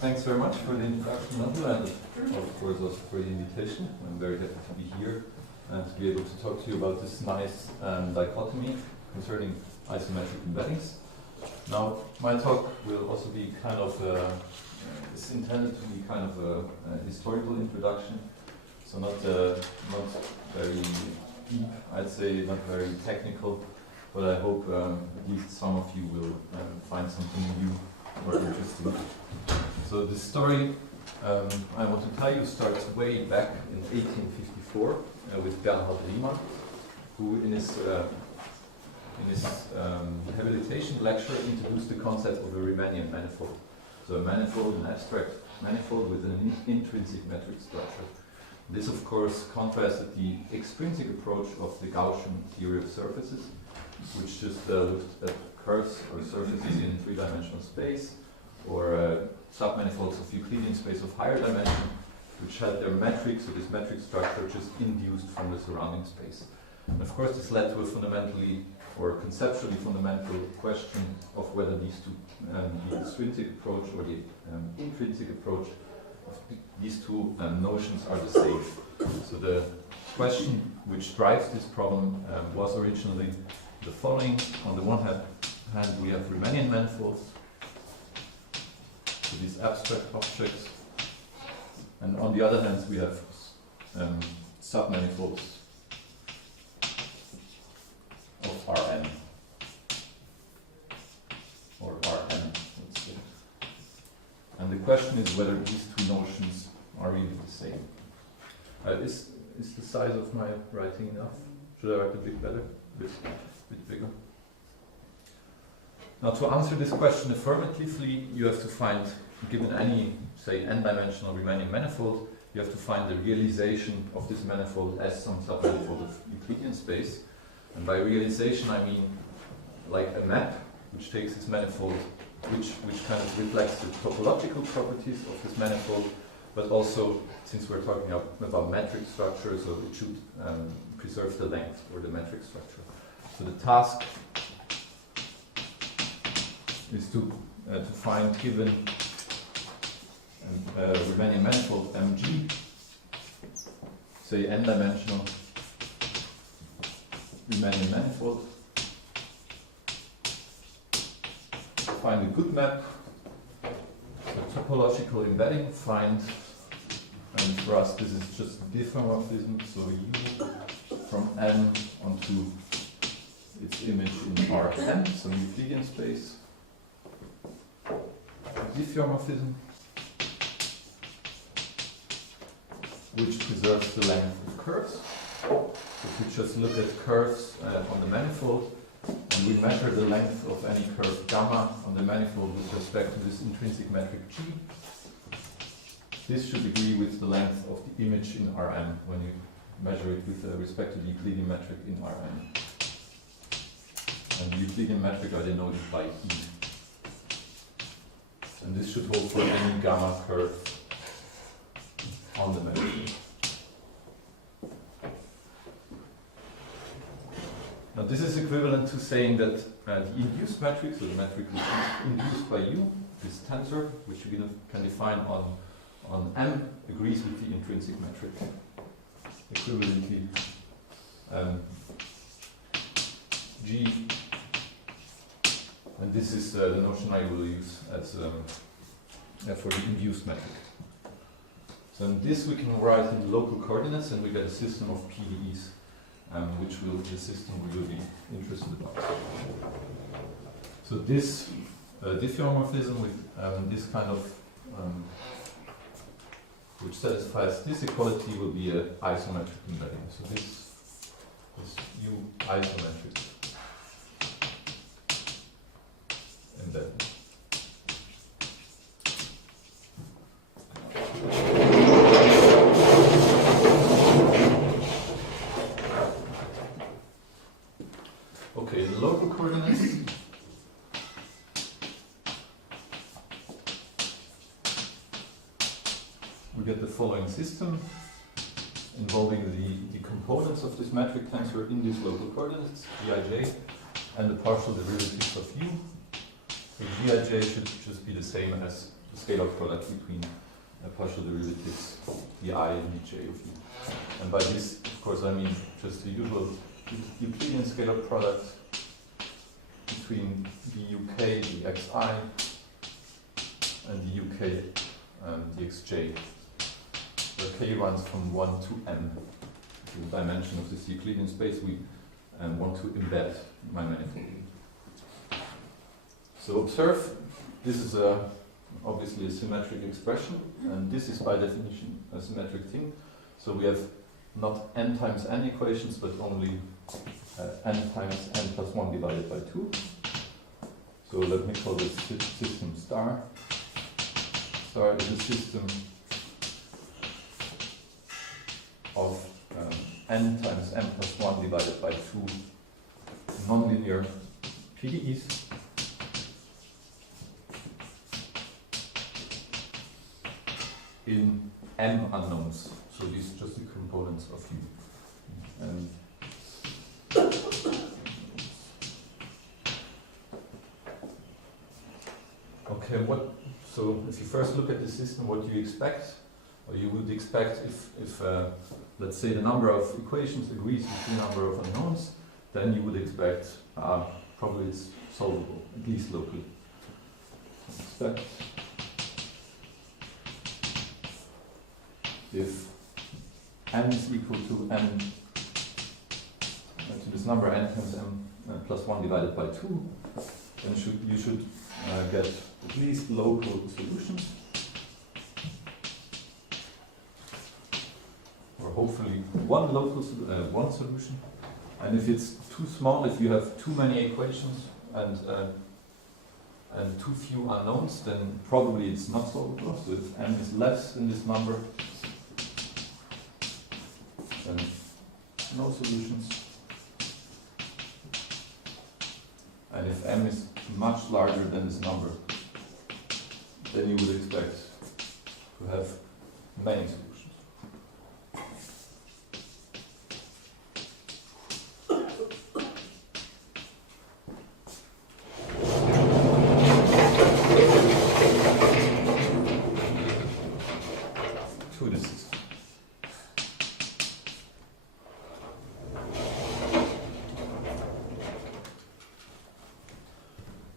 Thanks very much for the introduction, Nando, and of course also for the invitation. I'm very happy to be here and to be able to talk to you about this nice dichotomy concerning isometric embeddings. Now, my talk will also be kind of it's intended to be kind of a historical introduction, so not very deep, I'd say, not very technical, but I hope at least some of you will find something new or interesting. So the story I want to tell you starts way back in 1854 with Bernhard Riemann, who in his habilitation lecture introduced the concept of a Riemannian manifold. So a manifold, an abstract manifold with an intrinsic metric structure. This, of course, contrasted the extrinsic approach of the Gaussian theory of surfaces, which just looked at curves or surfaces in three-dimensional space, or submanifolds of Euclidean space of higher dimension, which had their metric, so this metric structure just induced from the surrounding space. And of course, this led to a fundamentally or conceptually fundamental question of whether these two, the extrinsic approach or the intrinsic approach of these two notions are the same. So the question which drives this problem was originally the following. On the one hand, we have Riemannian manifolds, so these abstract objects, and on the other hand, we have submanifolds of Rn, or Rn, let's say. And the question is whether these two notions are really the same. Is the size of my writing enough? Should I write a bit better? A bit bigger? Now, to answer this question affirmatively, you have to find, given any, say, n-dimensional Riemannian manifold, you have to find the realization of this manifold as some submanifold of Euclidean space. And by realization, I mean like a map, which takes this manifold, which kind of reflects the topological properties of this manifold, but also, since we're talking about metric structure, so it should preserve the length or the metric structure. So the task is to find, given a Riemannian manifold Mg, say n-dimensional Riemannian manifold, find a good map, so topological embedding, find, and for us this is just diffeomorphism, so U from M onto its image in Rn, some Euclidean space, diffeomorphism, which preserves the length of curves. So if we just look at curves on the manifold, and we measure the length of any curve gamma on the manifold with respect to this intrinsic metric G, this should agree with the length of the image in Rn when you measure it with respect to the Euclidean metric in Rn. And the Euclidean metric are denoted by E. And this should hold for any gamma curve on the manifold. Now this is equivalent to saying that the induced metric, so the metric which is induced by U, this tensor, which you can define on M, agrees with the intrinsic metric. Equivalently, G, and this is the notion I will use as for the induced metric. So in this we can write in local coordinates, and we get a system of PDEs, which will be a system we will be interested about. So this diffeomorphism with this kind of which satisfies this equality will be an isometric embedding. So this is U isometric embedding. Okay, the local coordinates. We get the following system involving the components of this metric tensor in these local coordinates, Gij, and the partial derivatives of U. So Gij should just be the same as the scalar product between partial derivatives di and dj of u. And by this, of course, I mean just the usual Euclidean scalar product between the uk, the xi, and the uk the xj, where k runs from 1 to m. The dimension of this Euclidean space we want to embed my manifold. So observe, this is obviously a symmetric expression, and this is by definition a symmetric thing. So we have not n times n equations, but only n times n plus 1 divided by 2. So let me call this system star. Star is a system of n times n plus 1 divided by 2 nonlinear PDEs. In m unknowns. So these are just the components of u. Okay, so if you first look at the system, what do you expect? Or you would expect if let's say the number of equations agrees with the number of unknowns, then you would expect probably it's solvable, at least locally. Expect if n is equal to n, to this number n times m plus 1 divided by 2, then you should get at least local solutions, or hopefully one solution. And if it's too small, if you have too many equations and too few unknowns, then probably it's not solvable. So if m is less than this number, then no solutions. And if m is much larger than this number, then you would expect to have many solutions. To the system.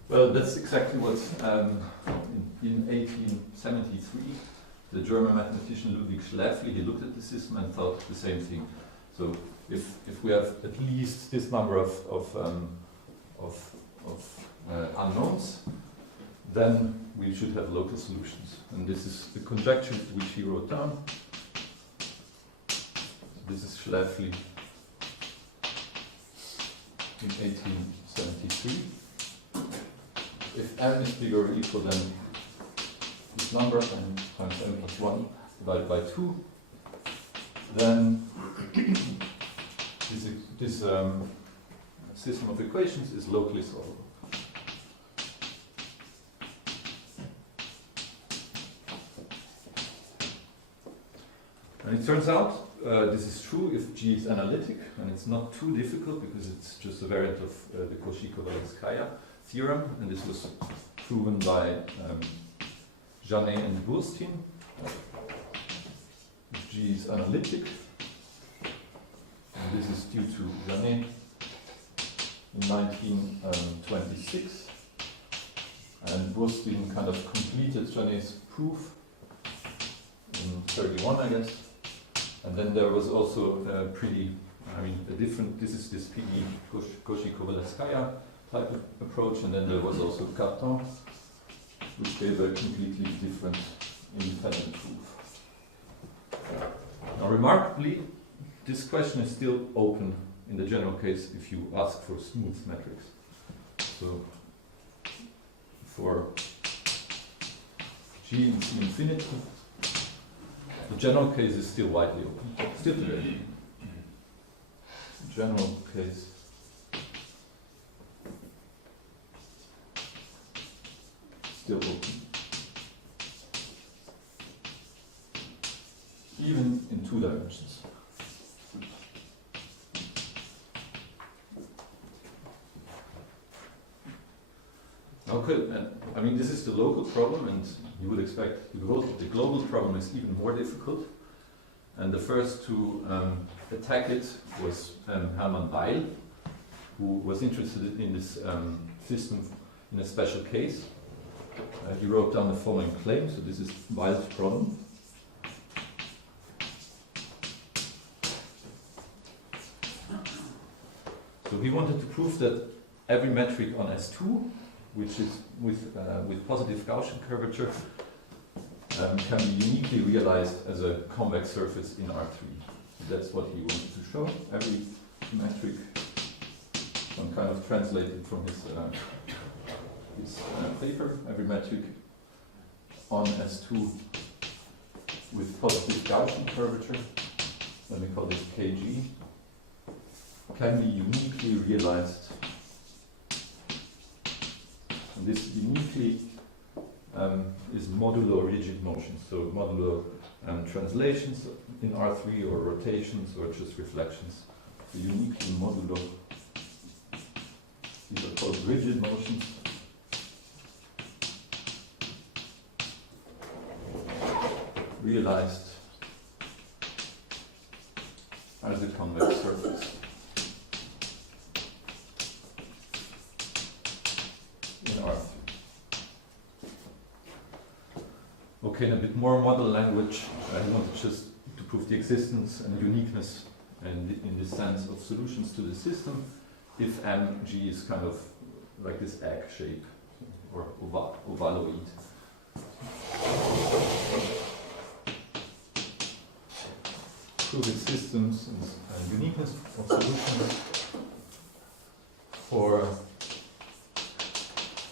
Well, that's exactly what in 1873 the German mathematician Ludwig Schläfli, he looked at the system and thought the same thing. So if we have at least this number of unknowns, then we should have local solutions. And this is the conjecture which he wrote down. This is Schläfli in 1873. If m is bigger or equal than this number, n times m plus 1 divided by 2, then this system of equations is locally solvable. And it turns out this is true if G is analytic, and it's not too difficult because it's just a variant of the Cauchy-Kovalevskaya theorem, and this was proven by Janet and Burstein. If G is analytic, and this is due to Janet in 1926, and Burstein kind of completed Janet's proof in 31, I guess. And then there was also a different, this is this PD Cauchy-Kovalevskaya type of approach, and then there was also Cartan, which gave a completely different independent proof. Now, remarkably, this question is still open in the general case if you ask for smooth metrics. So, for G and C infinity, the general case is still widely open. Still today. General case. Still open. Even in 2 dimensions. Okay, and I mean this is the local problem, and you would expect the global problem is even more difficult. And the first to attack it was Hermann Weil, who was interested in this system in a special case. He wrote down the following claim, so this is Weil's problem. So he wanted to prove that every metric on S2, which is with positive Gaussian curvature, can be uniquely realized as a convex surface in R3. That's what he wanted to show. Every metric, some kind of translated from his paper, every metric on S2 with positive Gaussian curvature, let me call this KG, can be uniquely realized. And this uniquely is modulo rigid motions, so modulo translations in R3 or rotations or just reflections. So uniquely modulo, these are called rigid motions. Realized as a convex surface in R3. Okay, in a bit more model language, I wanted just to prove the existence and uniqueness and in the sense of solutions to the system if MG is kind of like this egg shape or ovaloid. Prove existence and uniqueness of solutions for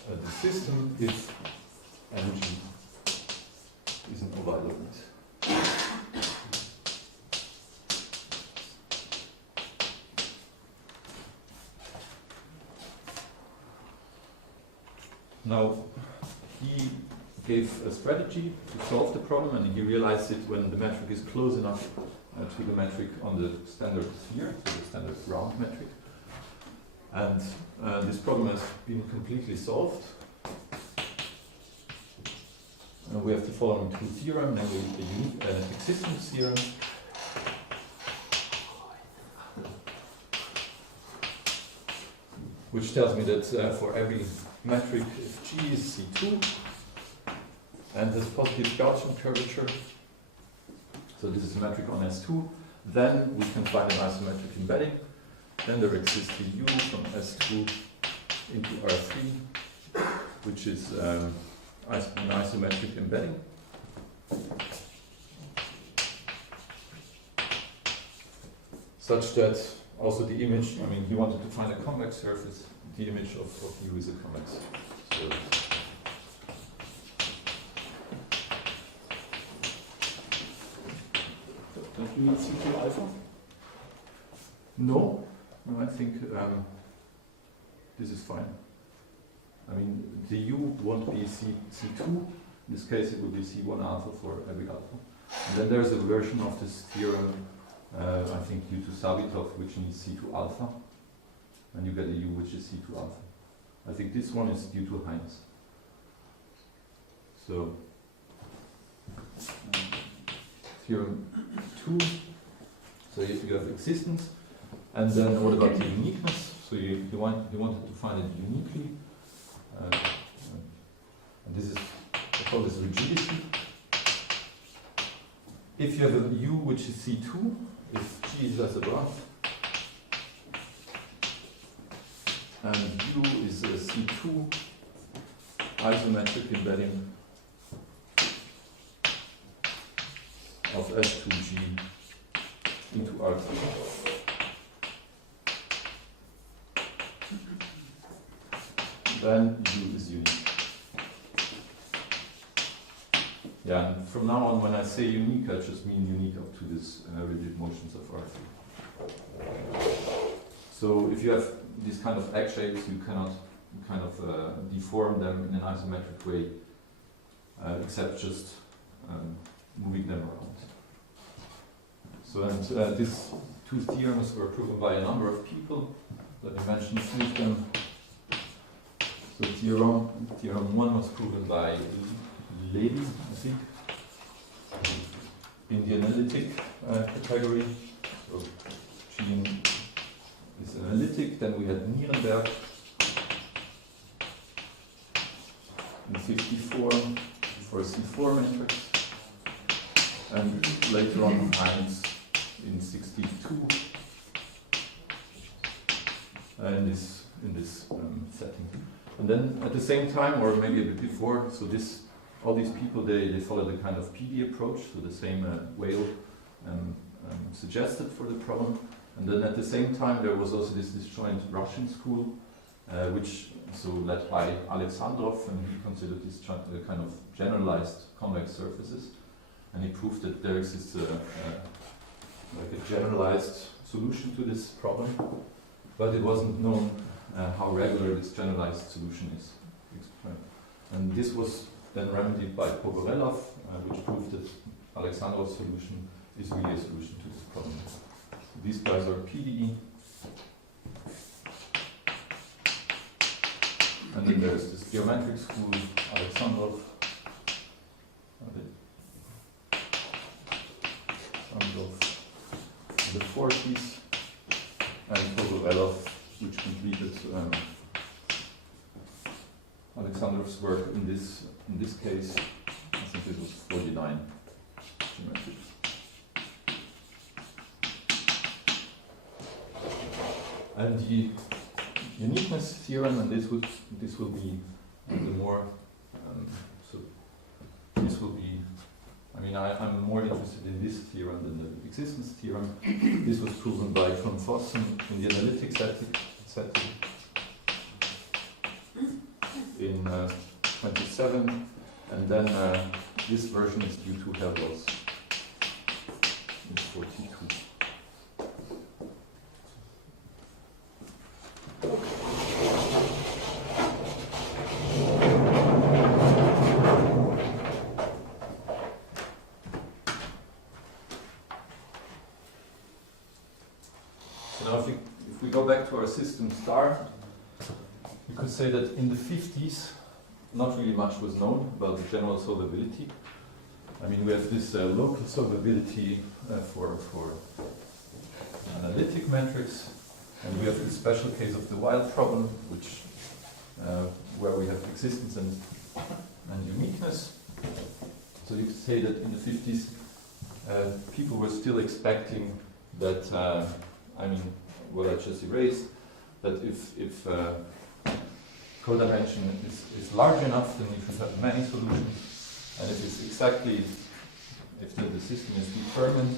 the system if MG is an ovaloid. Now, he gave a strategy to solve the problem, and he realized it when the metric is close enough to the metric on the standard sphere, so the standard round metric. And this problem has been completely solved. We have the following two theorems, namely the existence theorem which tells me that for every metric, if G is C2 and has positive Gaussian curvature, so this is a metric on S2, then we can find an isometric embedding. Then there exists the U from S2 into R3, which is an isometric embedding. Such that also the image, I mean, he wanted to find a convex surface, the image of U is a convex surface. Don't you need C2 alpha? No, I think this is fine. I mean, the U won't be C2. In this case, it will be C1 alpha for every alpha. And then there's a version of this theorem, I think due to Savitov, which needs C2 alpha. And you get a U which is C2 alpha. I think this one is due to Heinz. So, theorem 2. So you have existence. And then what about the uniqueness? So you wanted to find it uniquely. And this is, I call this rigidity. If you have a U which is C2, if G is as above, and U is a C2 isometric embedding of S2G into R3. Then U is unique. Yeah, and from now on, when I say unique, I just mean unique up to this rigid motions of R3. So if you have these kind of egg shapes, you cannot kind of deform them in an isometric way, except just moving them around. So and these two theorems were proven by a number of people. Let me mention a few of them. So theorem 1 was proven by Levy, I think, in the analytic category. So G is analytic. Then we had Nierenberg in 54 for a C4 matrix, and later on Heinz in 62 in this setting. And then at the same time, or maybe a bit before, so all these people they follow the kind of PD approach, so the same Whale suggested for the problem. And then at the same time there was also this disjoint Russian school, which led by Alexandrov, and he considered this kind of generalized convex surfaces, and he proved that there exists like a generalized solution to this problem, but it wasn't known how regular this generalized solution is. And this was then remedied by Pogorelov, which proved that Alexandrov's solution is really a solution to this problem. So these guys are PDE. And then there's this geometric school, Alexandrov. In the 40s, and Pogorelov, which completed Alexandrov's work in this case. I think it was 49 geometric. And the uniqueness theorem, and this will be the more this will be. I mean, I'm more interested in this theorem than the existence theorem. This was proven by von Vossen in the analytic setting in 27, and then this version is due to Hölder in 42. If we go back to our system star, you could say that in the 50s, not really much was known about the general solvability. I mean, we have this local solvability for analytic metrics, and we have this special case of the wild problem, which where we have existence and uniqueness. So you could say that in the 50s, people were still expecting that. I mean, what I just erased, that if codimension is large enough, then you should have many solutions, and if it's exactly, if the system is determined,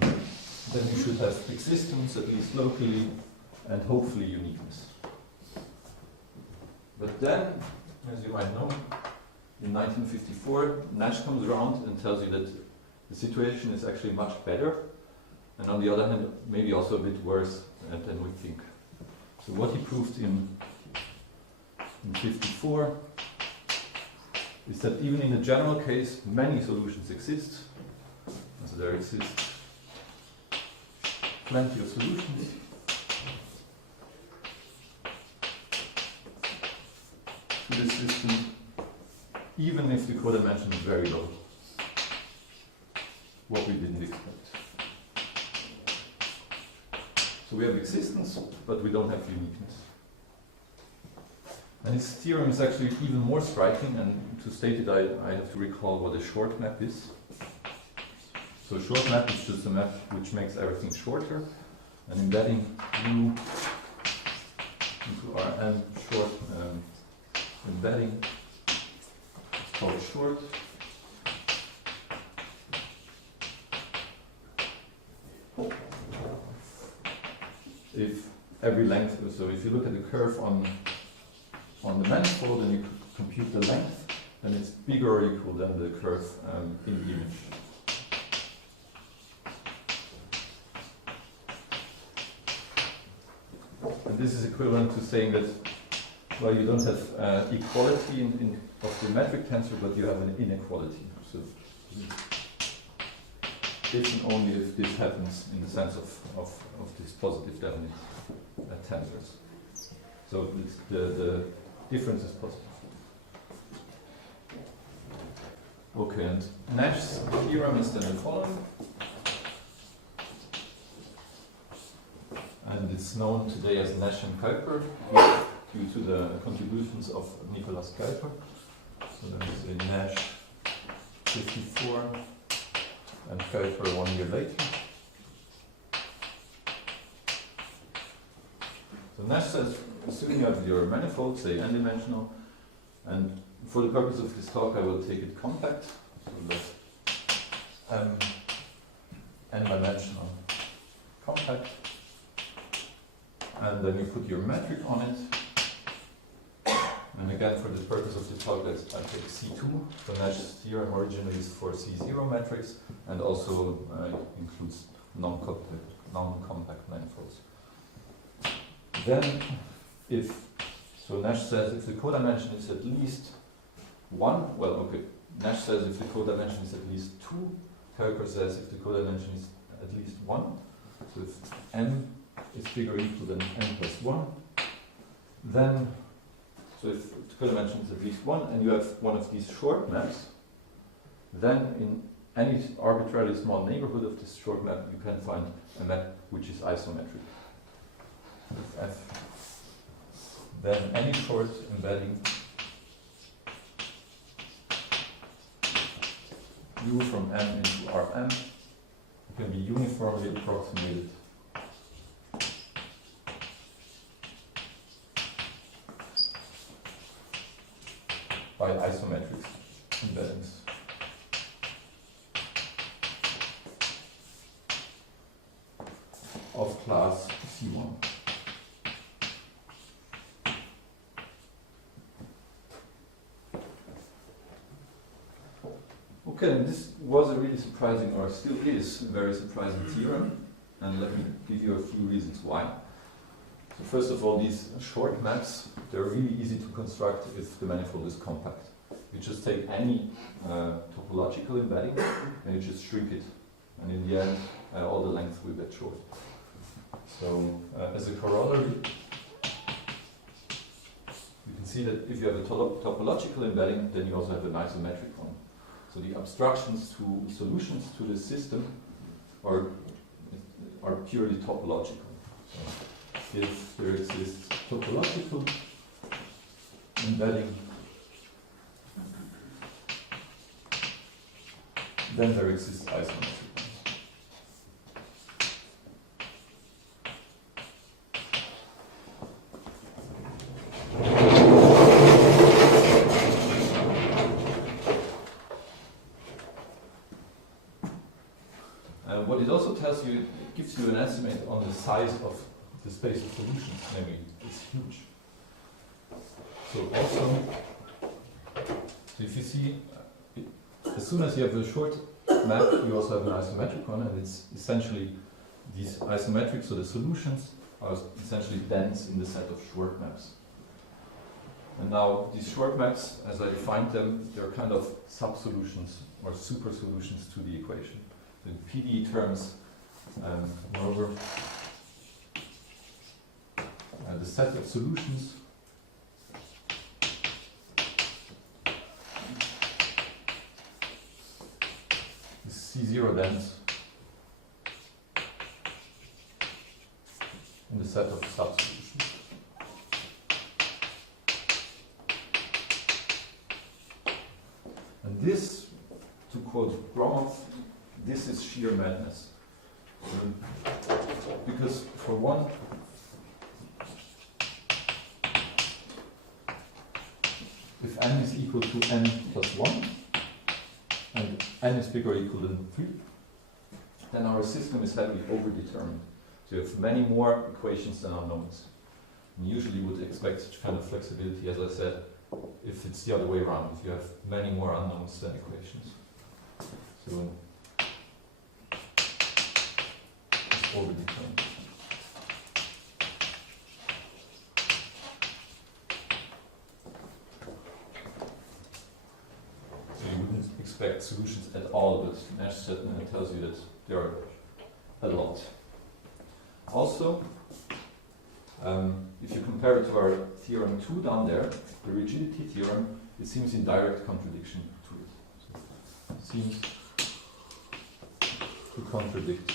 then you should have existence, at least locally, and hopefully uniqueness. But then, as you might know, in 1954, Nash comes around and tells you that the situation is actually much better, and on the other hand, maybe also a bit worse than we think. So what he proved in 54 is that even in a general case, many solutions exist. So there exist plenty of solutions. To this system, even if the codimension is very low. What we didn't expect. So we have existence, but we don't have uniqueness. And his theorem is actually even more striking, and to state it, I have to recall what a short map is. So a short map is just a map which makes everything shorter, and embedding U into Rn short embedding is called short. If every length, so if you look at the curve on the manifold and you compute the length, then it's bigger or equal than the curve in the image. And this is equivalent to saying that, well, you don't have equality of the metric tensor, but you have an inequality. So if and only if this happens in the sense of these positive definite tensors. So the difference is positive. Okay, and Nash's theorem is then the following. And it's known today as Nash and Kuiper due to the contributions of Nicholas Kuiper. So let me say Nash 54 and Kuiper 1 year later. So Nash says, assuming you have your manifold, say n-dimensional, and for the purpose of this talk I will take it compact, so that's n-dimensional compact, and then you put your metric on it, and again for the purpose of the talk I take C2, so Nash's theorem originally is for C0 metrics, and also includes non-compact manifolds. Then, so Nash says if the codimension is at least 1, well, okay, Nash says if the codimension is at least 2, Kuiper says if the codimension is at least 1, so if n is bigger or equal than n plus 1, then, so if the codimension is at least 1 and you have one of these short maps, then in any arbitrarily small neighborhood of this short map you can find a map which is isometric. F. Then any short embedding U from M into Rm can be uniformly approximated by isometric embeddings. Of class C1. Okay, and this was a really surprising, or still is, a very surprising theorem, and let me give you a few reasons why. So first of all, these short maps, they're really easy to construct if the manifold is compact. You just take any topological embedding and you just shrink it, and in the end, all the length will get short. So as a corollary, you can see that if you have a topological embedding, then you also have an isometric one. So the abstractions to solutions to the system are purely topological. So if there exists topological embedding, then there exists isometric. What it also tells you, it gives you an estimate on the size of the space of solutions, maybe it's huge. So also, so if you see, as soon as you have a short map, you also have an isometric one, and it's essentially these isometric, so the solutions are essentially dense in the set of short maps. And now these short maps, as I defined them, they're kind of sub-solutions or super solutions to the equation. In PDE terms, moreover, the set of solutions is C0 dense in the set of sub-solutions. And this, to quote Gromov, this is sheer madness. Because for one, if n is equal to n plus 1, and n is bigger or equal than 3, then our system is heavily overdetermined. So you have many more equations than unknowns. And usually you would expect such kind of flexibility, as I said, if it's the other way around, if you have many more unknowns than equations. So overdetermined. So you wouldn't expect solutions at all, but Nash tells you that there are a lot. Also, if you compare it to our theorem 2 down there, the rigidity theorem, it seems in direct contradiction to it. So it seems to contradict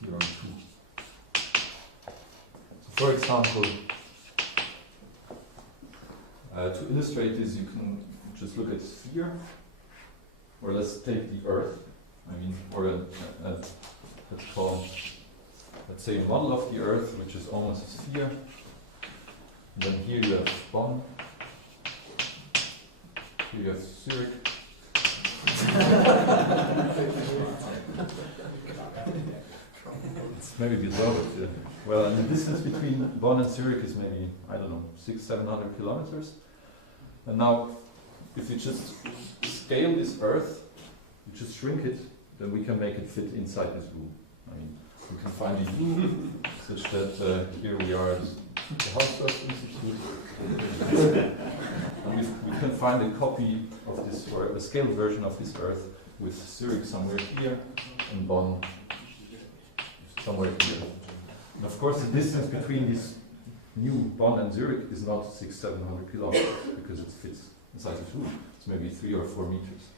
theorem 2. So for example, to illustrate this, you can just look at sphere, or let's take the Earth. I mean, or let's say a model of the Earth, which is almost a sphere. And then here you have Bonn. Here you have Zurich. It's maybe bizarre, but well, and the distance between Bonn and Zurich is maybe, I don't know, 600-700 kilometers. And now, if you just scale this Earth, you just shrink it, then we can make it fit inside this room. I mean, we can find a U such that here we are at the Hausdorff Institute. And we can find a copy of this, or a scaled version of this Earth with Zurich somewhere here and Bonn somewhere here. And of course, the distance between these new Bonn and Zurich is not 600-700 kilometers because it fits inside this room. It's maybe 3 or 4 meters.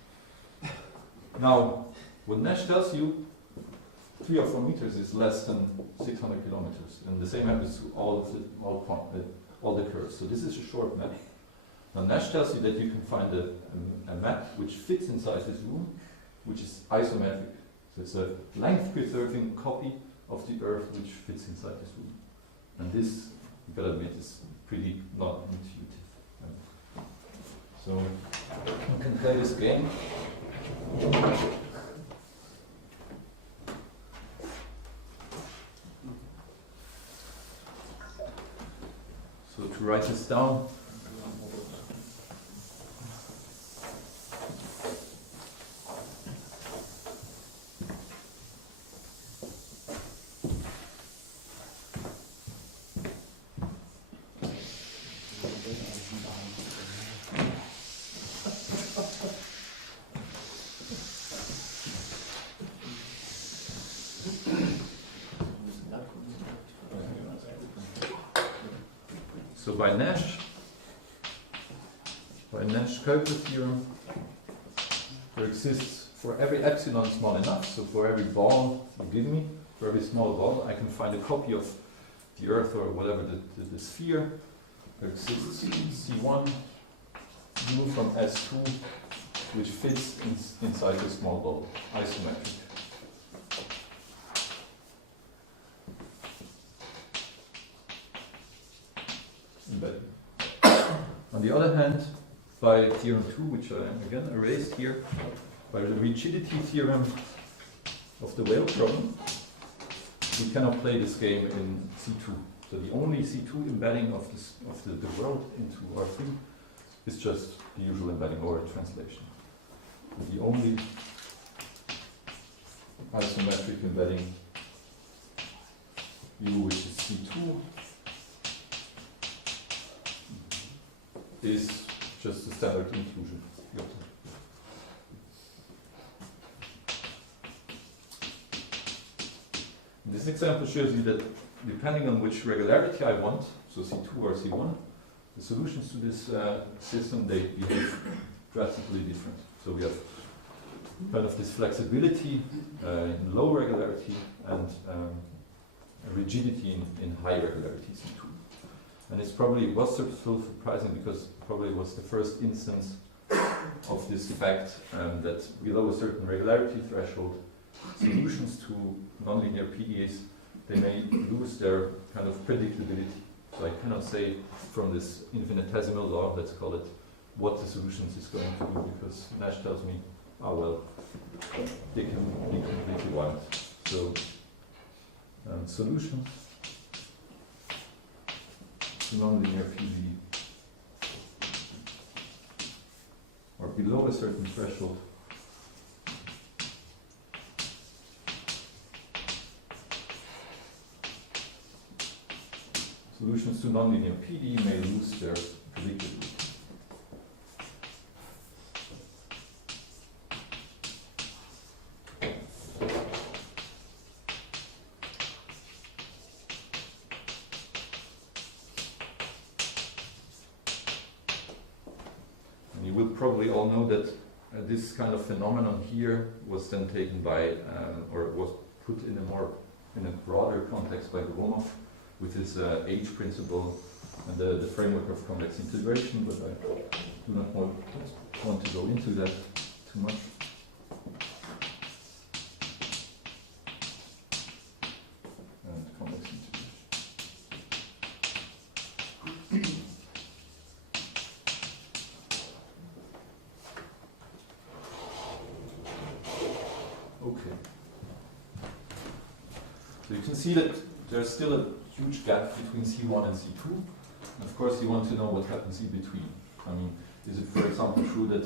Now, what Nash tells you, 3 or 4 meters is less than 600 kilometers, and the same happens to all the curves. So this is a short map. Now Nash tells you that you can find a map which fits inside this room, which is isometric. So it's a length-preserving copy of the Earth which fits inside this room. And this, you gotta admit, is pretty not intuitive. So you can play this game. So to write this down, so by Nash-Kuiper theorem, there exists for every epsilon small enough, so for every ball you give me, for every small ball, I can find a copy of the Earth or whatever the sphere. There exists C1 U from S2, which fits inside the small ball, isometric. On the other hand, by theorem 2, which I again erased here, by the rigidity theorem of the whale problem, we cannot play this game in C2. So the only C2 embedding of the world into R3 is just the usual embedding or a translation. The only isometric embedding U, which is C2, is just a standard inclusion filter. This example shows you that depending on which regularity I want, so C2 or C1, the solutions to this system, they behave drastically different. So we have kind of this flexibility in low regularity and rigidity in high regularity C2. And it was so surprising because probably it was the first instance of this fact that below a certain regularity threshold, solutions to nonlinear PDEs, they may lose their kind of predictability. So I cannot say from this infinitesimal law, let's call it, what the solutions is going to do, because Nash tells me, oh well, they can be completely wild. So solutions to nonlinear PDE or below a certain threshold solutions to nonlinear PDE may lose their predictability. will probably all know that this kind of phenomenon here was then taken by, or was put in a broader context by Gromov with his H principle and the framework of convex integration, but I do not want to go into that too much. And convex integration. Okay. So you can see that there's still a huge gap between C1 and C2. And of course, you want to know what happens in between. I mean, is it, for example, true that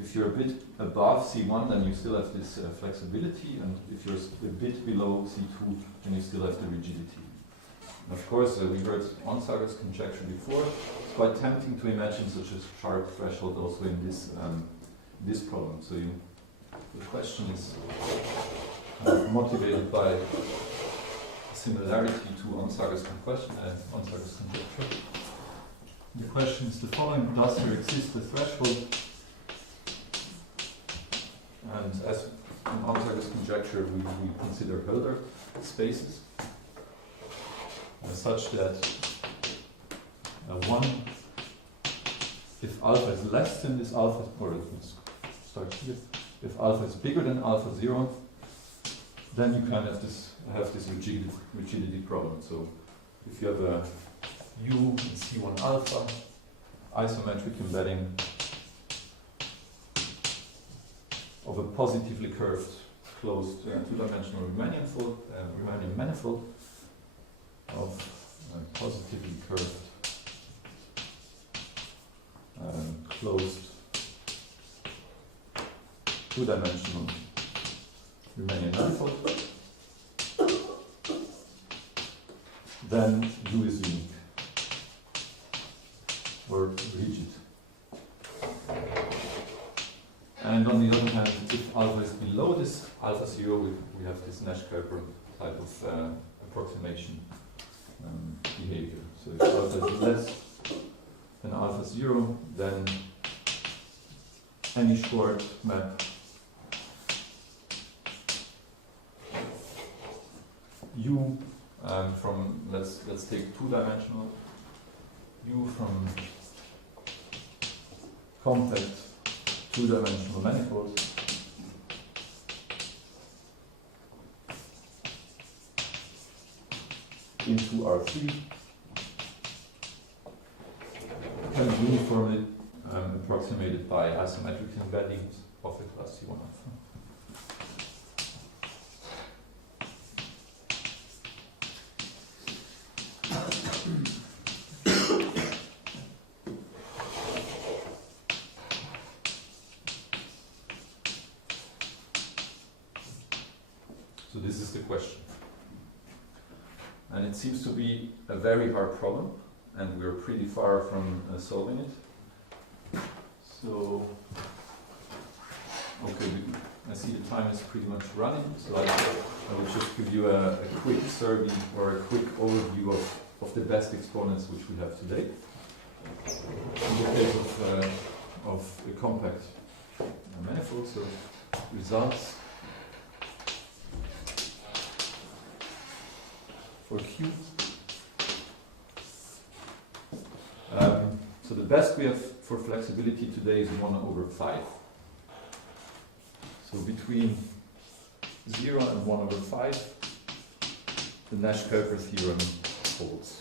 if you're a bit above C1, then you still have this flexibility, and if you're a bit below C2, then you still have the rigidity. And of course, we heard Onsager's conjecture before. It's quite tempting to imagine such a sharp threshold also in this problem. So the question is motivated by similarity to Onsager's conjecture. The question is the following: does there exist a threshold? And as in Onsager's conjecture, we consider Hölder spaces such that 1, if alpha is less than this alpha, or let's start here, if alpha is bigger than alpha 0, then you can have this rigidity problem. So if you have a U in C1 alpha, isometric embedding of a positively curved closed two-dimensional Riemannian manifold of a positively curved closed two-dimensional Riemannian manifold, then U is unique or rigid. And on the other hand, if alpha is below this alpha 0, we have this Nash-Kuiper type of approximation behavior. So if alpha is less than alpha 0, then any short map U from let's take two-dimensional U from compact two-dimensional manifolds into R3 can be uniformly approximated by isometric embeddings of the class C1 alpha. So this is the question. And it seems to be a very hard problem, and we're pretty far from solving it. So, okay, I see the time is pretty much running, so I will just give you a quick survey or a quick overview of the best exponents which we have today. In the case of a compact manifold, so results for Q. So the best we have for flexibility today is 1/5. So between 0 and 1/5, the Nash-Kuiper theorem holds.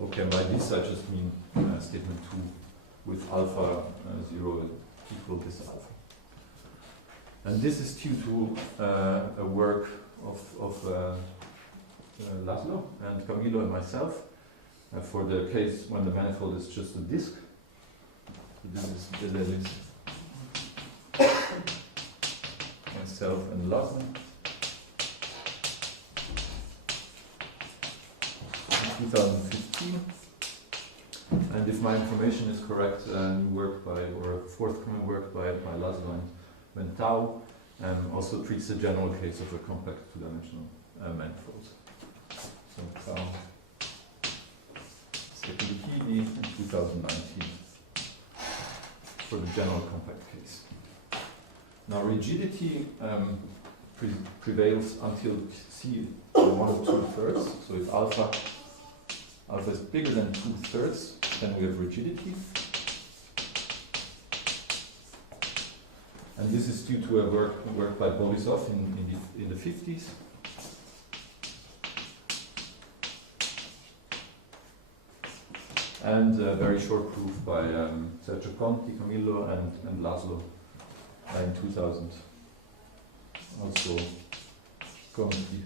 Okay, and by this I just mean statement 2 with alpha 0 equal this alpha. And this is due to a work of Laszlo and Camilo and myself for the case when the manifold is just a disk. So this is Delelis, myself and Laszlo. 2015. And if my information is correct, new work by, or forthcoming work by Laszlo and Mentau also treats the general case of a compact two-dimensional manifold. So Tau TD in 2019 for the general compact case. Now rigidity prevails until C 1 2/3. So if alpha is bigger than 2/3, then we have rigidity. And this is due to a work by Borisov in the 50s. And a very short proof by Sergio Conti, Camillo, and Laszlo in 2000. Also Conti,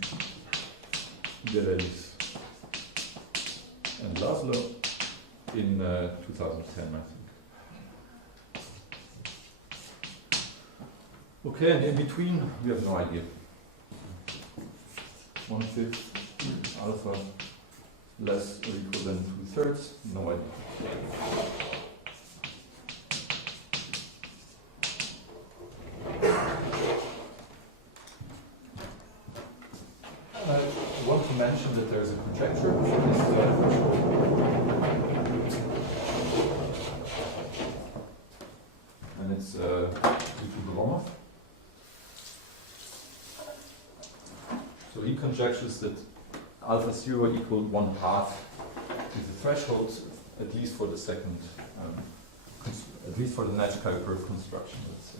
Delelis, and Laszlo in 2010, I think. Okay, and in between, we have no idea. 1/5 alpha less or equal than 2/3, no idea. I want to mention that there is a conjecture for this and it's due to Gromov. So he conjectures that alpha 0 equal 1/2 is the threshold, at least for the second, at least for the Nash-Kuiper construction, let's say.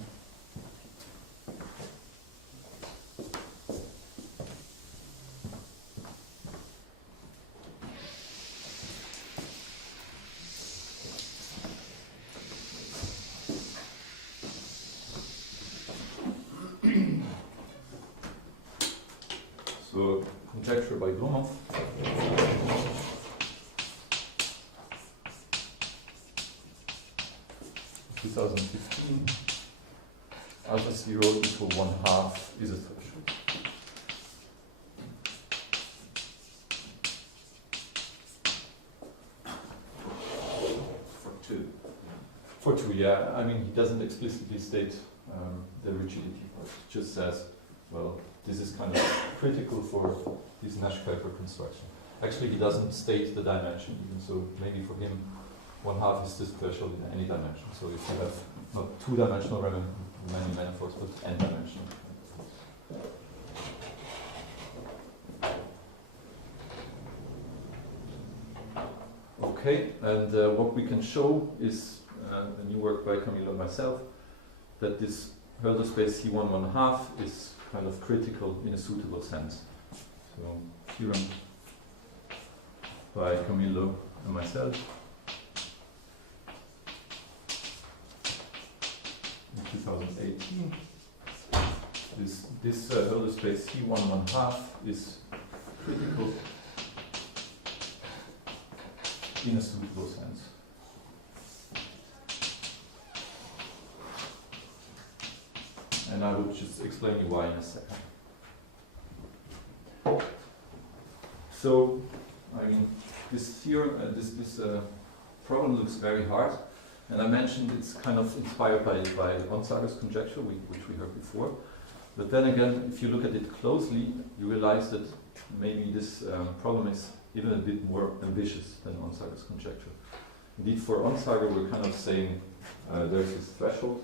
So, conjecture by Gromov. In 2015, alpha 0 equal 1/2 is a threshold. For two, yeah. I mean, he doesn't explicitly state the rigidity part. He just says, well, this is kind of critical for this Nash-Kuiper construction. Actually, he doesn't state the dimension even, so maybe for him 1/2 is this threshold in any dimension. So if you have not two-dimensional Riemannian manifolds, but n-dimensional. Okay, and what we can show is a new work by Camillo and myself, that this Hölder space C1 1/2 is kind of critical in a suitable sense. So, theorem by Camillo and myself in 2018. This Hölder space C1 1/2 is critical in a suitable sense. And I will just explain you why in a second. So, I mean, this theorem, this problem looks very hard, and I mentioned it's kind of inspired by Onsager's conjecture, which we heard before. But then again, if you look at it closely, you realize that maybe this problem is even a bit more ambitious than Onsager's conjecture. Indeed, for Onsager, we're kind of saying there's this threshold,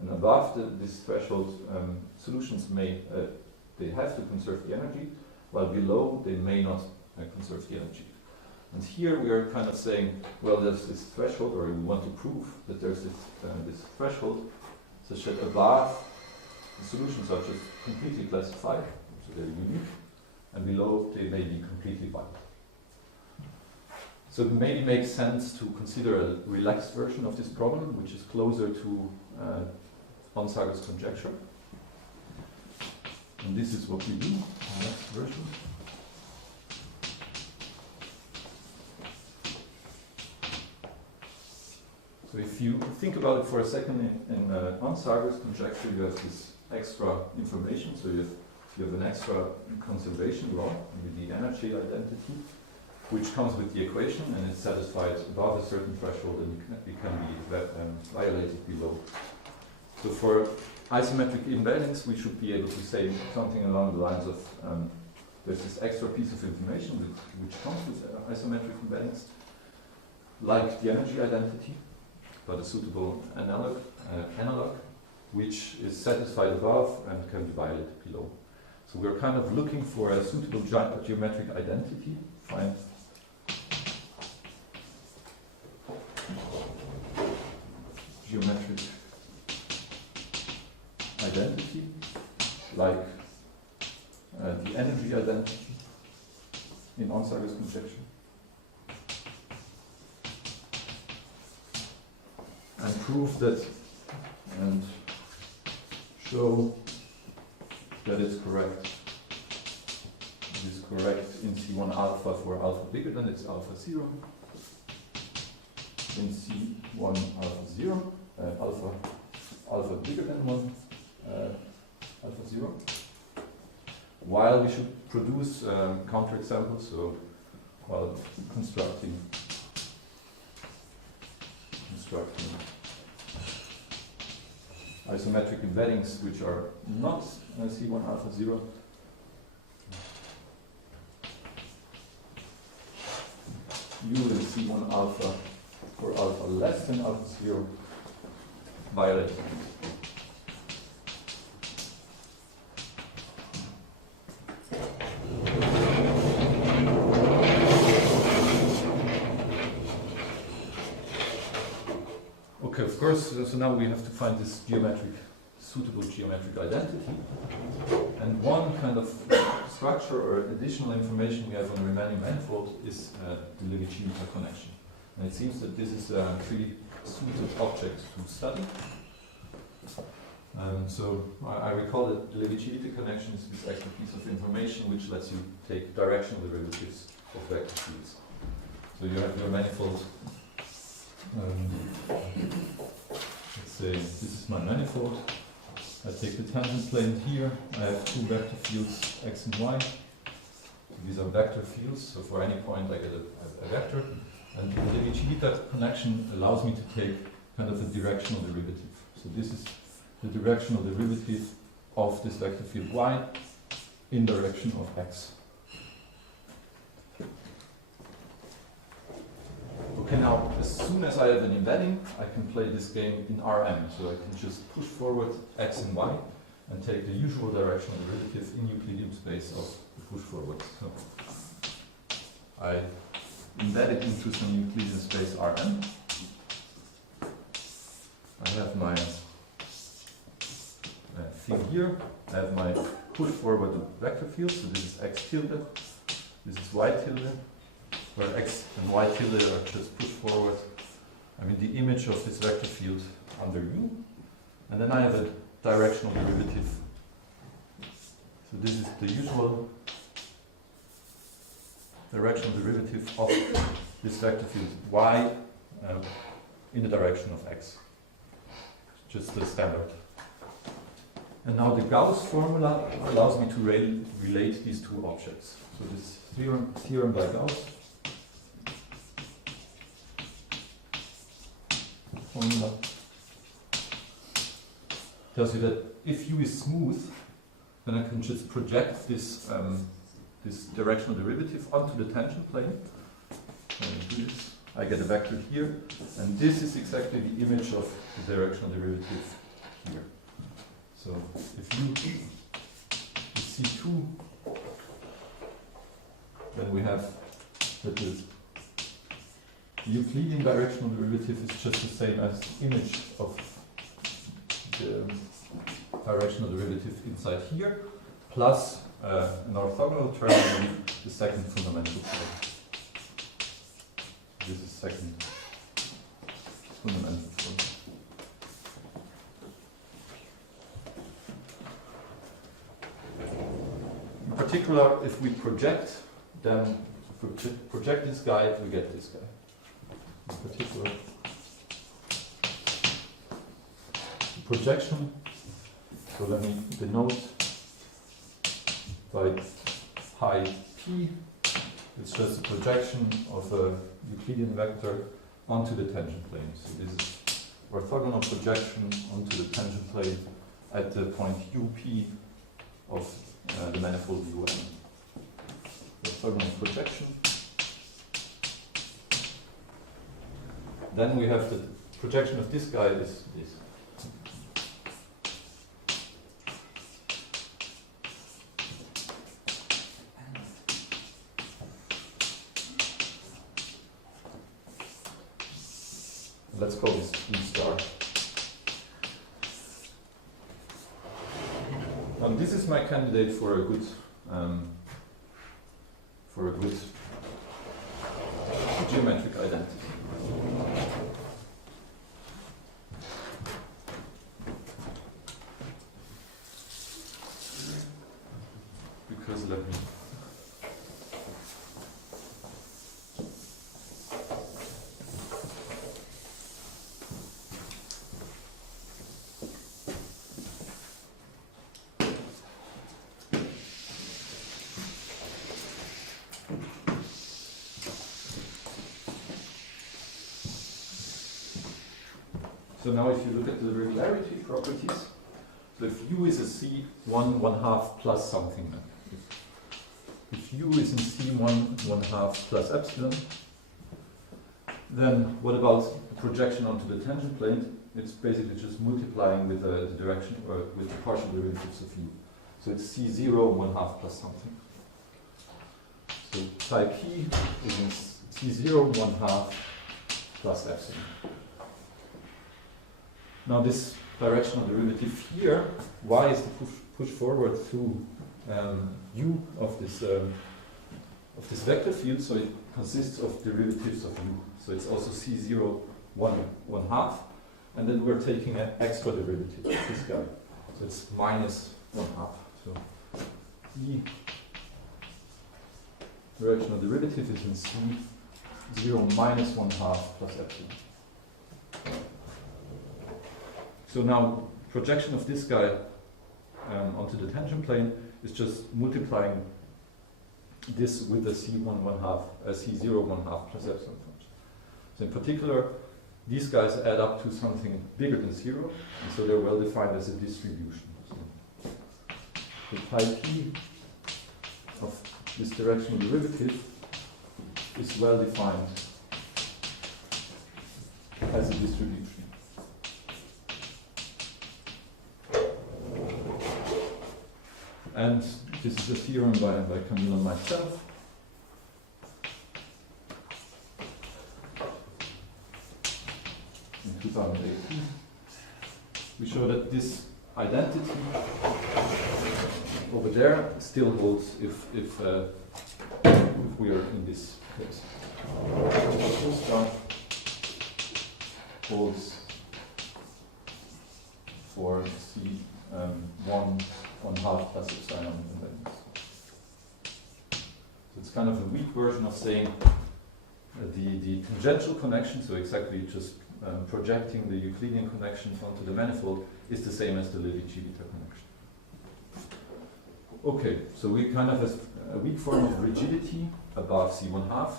and above this threshold, solutions may they have to conserve the energy, while below they may not conserve the energy. And here we are kind of saying, well, there's this threshold, or we want to prove that there's this threshold, such that above the solutions are just completely classified, so they're unique, and below they may be completely valid. So it maybe makes sense to consider a relaxed version of this problem, which is closer to Onsager's conjecture. And this is what we do, the next version. So if you think about it for a second, in Onsager's conjecture, you have this extra information. So you have an extra conservation law with the energy identity, which comes with the equation, and it's satisfied above a certain threshold, and it can be violated below. So for isometric embeddings, we should be able to say something along the lines of there's this extra piece of information which comes with isometric embeddings, like the energy identity, but a suitable analog, which is satisfied above and can be violated below. So we're kind of looking for a suitable geometric identity. Find geometric identity, like the energy identity in Onsager's conjecture. And prove that and show that it's correct. It is correct in C1 alpha for alpha bigger than it's alpha 0. In C1 alpha 0, alpha bigger than 1, alpha 0. While we should produce counterexamples, so while constructing isometric embeddings which are not C1 alpha 0. U in C1 alpha for alpha less than alpha 0 violate. Okay, of course, so now we have to find this suitable geometric identity. And one kind of structure or additional information we have on the Riemannian manifold is the Rigidity connection. And it seems that this is a pretty suited object to study. So I recall that the Rigidity connection is this extra piece of information which lets you take directional derivatives of vector fields. So you have your manifold. Let's say this is my manifold. I take the tangent plane here. I have two vector fields x and y. These are vector fields, so for any point I get a vector. And the Rigidity connection allows me to take kind of a directional derivative. So this is the directional derivative of this vector field y in direction of x. Okay, now as soon as I have an embedding, I can play this game in Rm. So I can just push forward x and y and take the usual directional derivative in Euclidean space of the push forward. So I embed it into some Euclidean space Rm. I have my thing here. I have my push forward vector field. So this is x tilde, this is y tilde, where x and y tilde are just pushed forward. I mean the image of this vector field under U. And then I have a directional derivative. So this is the usual directional derivative of this vector field y in the direction of x. Just the standard. And now the Gauss formula allows me to relate these two objects. So this theorem by Gauss formula tells you that if U is smooth, then I can just project this this directional derivative onto the tangent plane. I get a vector here, and this is exactly the image of the directional derivative here. So if U is C2, then we have that the Euclidean directional derivative is just the same as the image of the directional derivative inside here, plus an orthogonal term in the second fundamental term. This is second fundamental term. In particular, if we project, then if we project this guy, we get this guy. In particular, projection. So let me denote by pi p. It's just a projection of a Euclidean vector onto the tangent plane. So this is orthogonal projection onto the tangent plane at the point up of the manifold un. Orthogonal projection. then we have the projection of this guy is this. Let's call this E star. This is my candidate for a good geometric identity. Because let me. So now if you look at the regularity properties, so if U is a C1 1/2 plus something, if U is in C1 1/2 plus epsilon, then what about the projection onto the tangent plane? It's basically just multiplying with the direction, or with the partial derivatives of U. So it's C0 1/2 plus something. So psi p is in C0 1/2 plus epsilon. Now this directional derivative here, y is the push forward through u of this vector field, so it consists of derivatives of u. So it's also C0 1/2, and then we're taking an extra derivative of this guy. So it's minus 1/2. So the directional derivative is in C0 minus 1/2 plus epsilon. So now, projection of this guy onto the tangent plane is just multiplying this with the C0 1/2 plus epsilon function. So in particular, these guys add up to something bigger than 0, and so they're well defined as a distribution. So the pi p of this directional derivative is well defined as a distribution. And this is a theorem by Camille and myself. In 2018. We show that this identity over there still holds if we are in this case. This stuff holds for C1 1/2 plus epsilon embeddings. So it's kind of a weak version of saying the tangential connection, so exactly just projecting the Euclidean connection onto the manifold, is the same as the Levi-Civita connection. Okay, so we kind of have a weak form of rigidity above C1/2,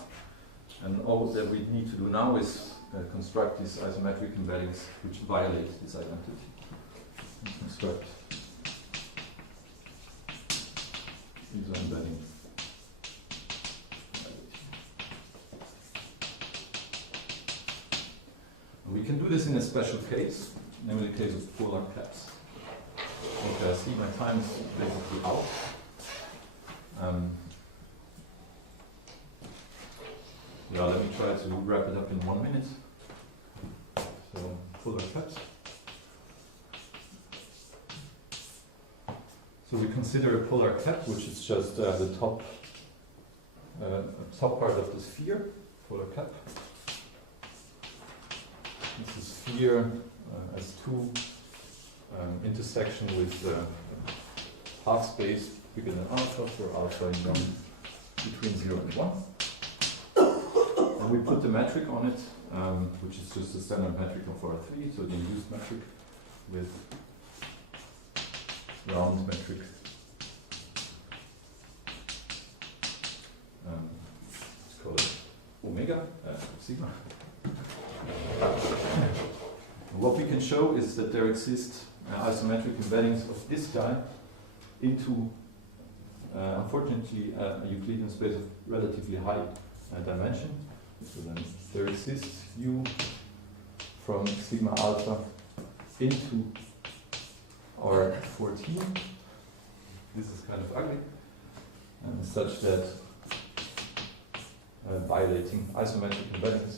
and all that we need to do now is construct these isometric embeddings which violate this identity. Construct embedding. We can do this in a special case, namely the case of polar caps. Okay, I see my time is basically out. Yeah, let me try to wrap it up in 1 minute. So, polar caps. So we consider a polar cap, which is just the top part of the sphere, polar cap. This is sphere as two intersection with half space bigger than alpha for alpha in between 0 and 1. And we put the metric on it, which is just the standard metric of R3, so the induced metric with round metric. Let's call it omega, sigma. What we can show is that there exist isometric embeddings of this guy into, unfortunately, a Euclidean space of relatively high dimension. So then there exists U from sigma alpha into R14. This is kind of ugly, and such that violating isometric embeddings,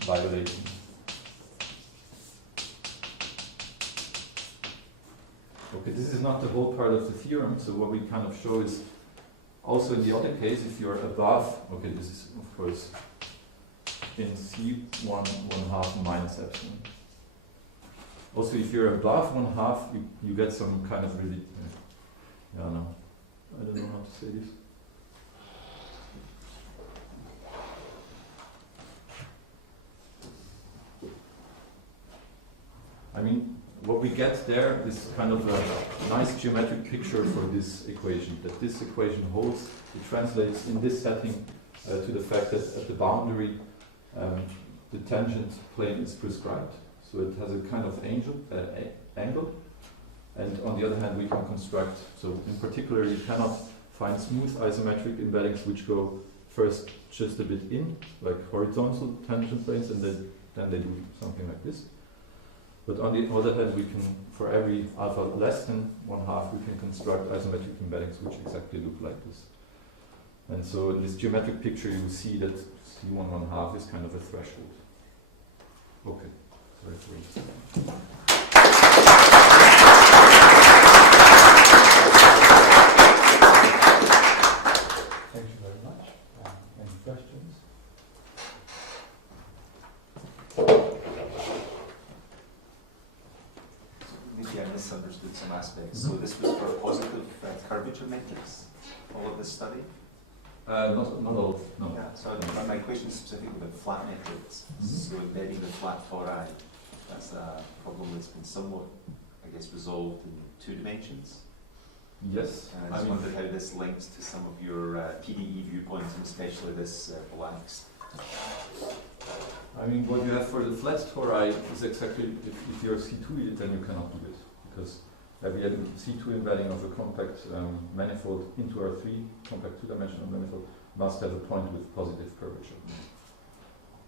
violating okay, this is not the whole part of the theorem, so what we kind of show is also in the other case, if you're above, okay, this is of course in C1 1/2 minus epsilon. Also, if you're above 1/2, you get some kind of really, yeah, no, I don't know how to say this. I mean, what we get there is kind of a nice geometric picture for this equation, that this equation holds. It translates in this setting to the fact that at the boundary the tangent plane is prescribed. So it has a kind of angle, and on the other hand we can construct, so in particular you cannot find smooth isometric embeddings which go first just a bit in, like horizontal tangent planes, and then they do something like this. But on the other hand, we can, for every alpha less than 1/2, we can construct isometric embeddings which exactly look like this. And so in this geometric picture, you see that C1 1/2 is kind of a threshold. Okay, sorry for it. Thank you very much. Any questions? Maybe I misunderstood some aspects. So this was for positive curvature metrics, all of this study? Not all, no. Yeah, so my question is specifically about flat metrics. So embedding the flat tori, that's a problem that's been somewhat, I guess, resolved in 2 dimensions. Yes. And I just wondered how this links to some of your PDE viewpoints, and especially this relaxed. I mean, what you have for the flat tori is exactly, if you're C2, then you cannot do this, because we have C2 embedding of a compact manifold into R3, compact 2-dimensional manifold, must have a point with positive curvature.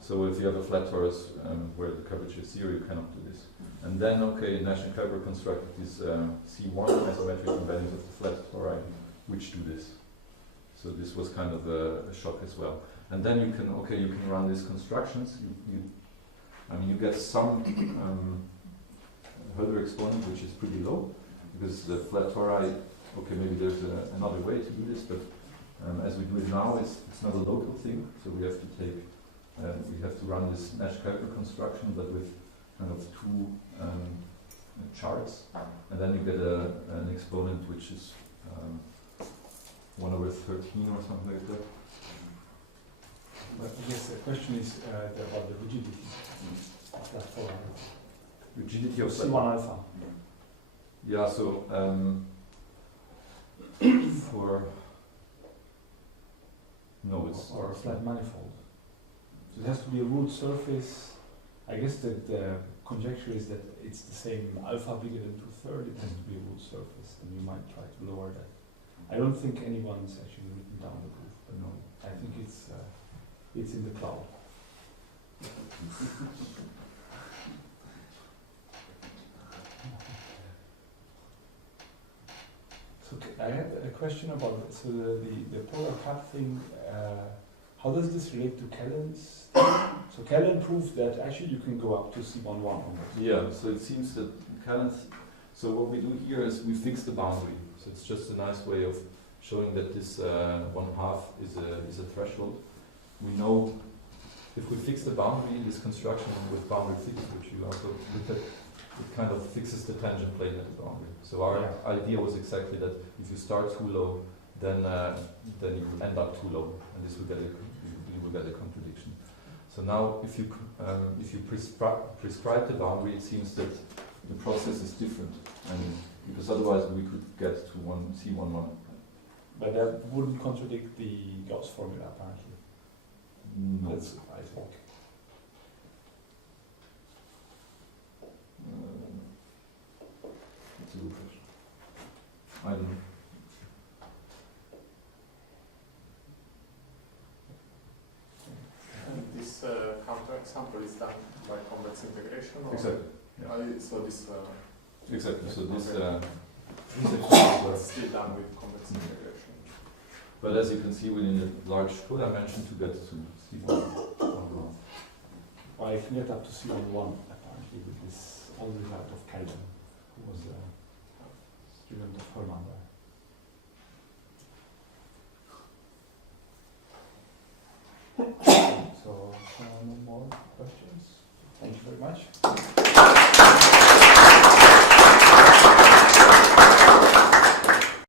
So if you have a flat torus where the curvature is 0, you cannot do this. And then, okay, Nash and Kuiper constructed these C1 isometric embeddings of the flat tori, which do this. So this was kind of a shock as well. And then you can, okay, you can run these constructions. I mean, you get some Hölder exponent, which is pretty low, because the flat tori, okay, maybe there's another way to do this, but as we do it now, it's not a local thing, so we have to take, we have to run this Nash-Kuiper construction, but with kind of 2 charts, and then you get an exponent which is 1/13 or something like that. But I guess the question is about the rigidity of that tori. Rigidity of C1 alpha. Yeah, so for no, it's or a flat manifold. So it has to be a ruled surface. I guess that the conjecture is that it's the same alpha bigger than 2/3. It has to be a ruled surface, and you might try to lower that. I don't think anyone's actually written down the proof, but no, I think it's in the cloud. So I had a question about it. So the polar cap thing, how does this relate to Kellen's? So Kellen proved that actually you can go up to C11. yeah. So it seems that so what we do here is we fix the boundary. So it's just a nice way of showing that this 1/2 is a threshold. We know if we fix the boundary, this construction with boundary fix, which you also looked at, it kind of fixes the tangent plane at the boundary. So our idea was exactly that if you start too low, then you end up too low, and this will you will get a contradiction. So now, if you prescribe the boundary, it seems that the process is different, and because otherwise we could get to C11. But that wouldn't contradict the Gauss formula, apparently. No. That's, I think. That's a good question. I don't know. This is done by convex integration? Or Exactly. Yeah. So this Exactly. So this is still done with convex integration. but as you can see within a large co-dimension to get to C1. Well, I can get up to C1 apparently with this old result of Kelvin, who was a student of Hölder. So, no more questions? Thank you very much.